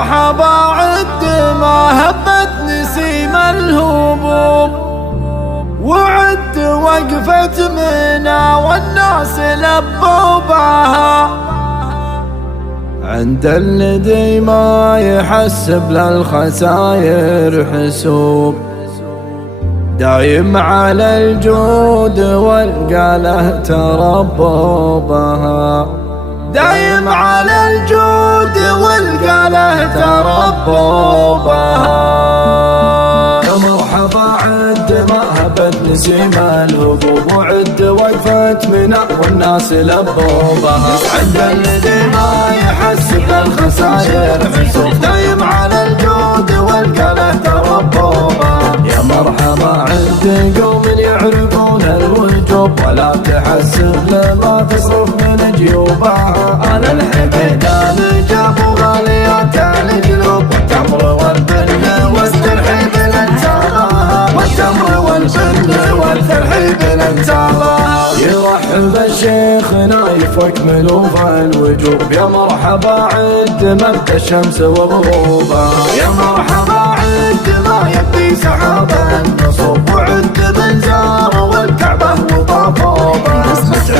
مرحبا عد ما هبت نسيم الهبوب، وعد وقفة منا والناس لبوا بها، عند الذي ما يحسب للخساير حسوب، دايم على الجود والقاله تربوا بها، دايم على الجود والقاله تربوا بها. يا مرحبا عد ما هبت نسيم الهبوب، وعد وقفة منا والناس لبوا بها، عند الذي ما يحسب للخساير حسوب، دايم على الجود والقاله تربوا بها. يا مرحبا عد قوم يعرفون الوجوب، ولا تحسب لما تصرف من جيوبها، انا الحميدان جابوا غاليات القلوب، والتمر والبن والترحيب لانتابها، والتمر والبن والترحيب لانتابها. يرحب الشيخ نايف واكملوا فالوجوب، يا مرحبا عد مبدا الشمس وغروبها، يا مرحبا عد ما يبدي سحاب النصوب، وعد من زار والكعبه وطافوا بها،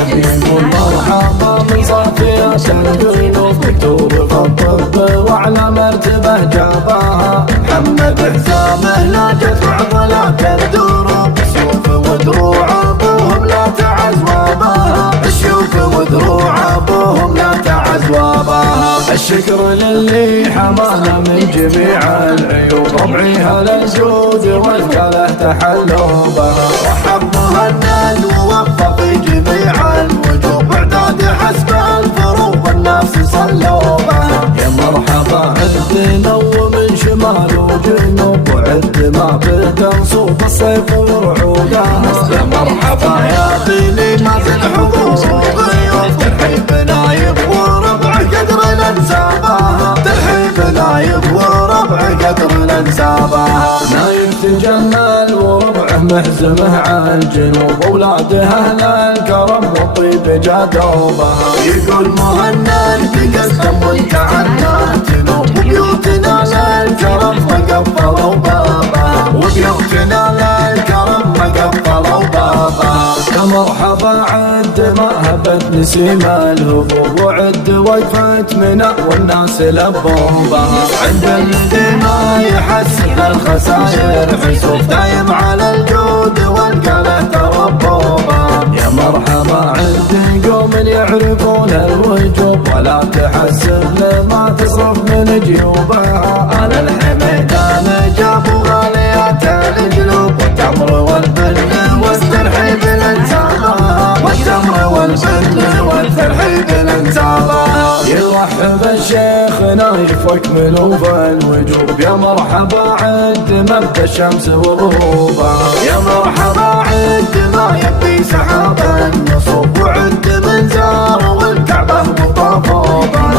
يقول مرحبا من صافيات القلوب، مكتوب الطب وعلى مرتبه جابها، محمد حزامه لا جدع ضلات الدروب، الشوف ودروع ابوهم لا تعز واباها، الشوف ودروع ابوهم لا تعز واباها. الشكر للي حمانا من جميع العيوب، ربعيها للجود والكاله تحلوا بها، رحب مهند ووفى في جميع الوجوب، اعداد حسب الفروض والناس صلوا بها. يا مرحبا عد نو من شمال وجنوب، وعد ما بتنصوب الصيف ورعودها، يا مرحبا يا ديني ما تنحضوا ضيوف، ترحيب نايب وربع قدر الانسابها، ترحيب نايب وربع قدر الانسابها. نايب تجمل وربعه محزمه على الجنوب، اولاد اهل الكرم والطيب جادوا بها، يقول مهند بقسم وانتعنا تنوب، وبيوتنا للكرم وقفلوا بابها، وبيوتنا للكرم وقفلوا بابها. يا مرحبا عد ما هبت نسيم الهبوب، وعد وقفة منا والناس لبوا بها، عند الذي ما يحسب الخساير حسوب، دايم على الجود والقاله تربوا بها. يا مرحبا عد قوم يعرفون الوجوب، ولا تحسب لما تصرف من جيوبها، انا الحميدان جابوا غاليات القلوب، والتمر والبن والترحيب لانتابها، والتمر والبن والترحيب لانتابها. يرحب الشيخ نايف واكملوا فالوجوب، يا مرحبا عد مبدا الشمس وغروبها، يا مرحبا عد ما يبدي سحاب النصوب، وعد من زار والكعبه وطافوا بها،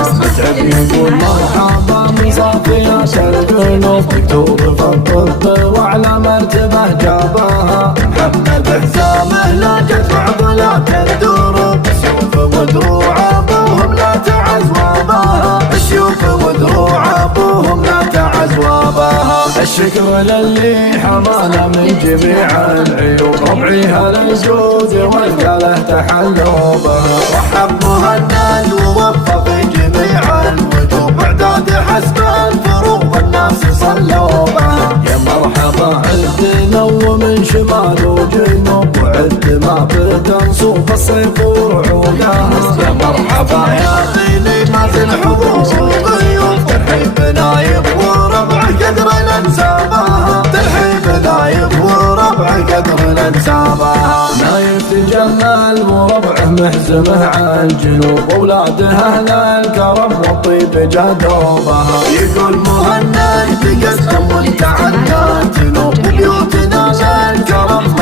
يقول مرحبا من صافيات القلوب، مكتوب الطب وعلى مرتبه جابها، محمد حزامه لا جدع ضلات الدروب، الشوف ودروع ابوهم لا تعز واباها، الشوف ودروع ابوهم لا تعز واباها. الشكر للي حمانا من جميع العيوب، ربعيها للجود والقاله تحلوا بها، رحب مهند ووفى في جميع الوجوب، اعداد حسب الفروض والناس صلوا بها. يا مرحبا عد نو من شمال وجنوب، وعد ما بتنصوب الصيف ورعودها، يا مرحبا يا ديني ما تنحضوا ضيوف، ترحيب نايب وربع قدر الانسابها، ترحيب نايب وربع قدر الانسابها. نايف تجمل وربعه محزمه على الجنوب، اولاد اهل الكرم والطيب جادوا بها، يقول مهند بقسم وانتعنا تنوب، وبيوتنا للكرم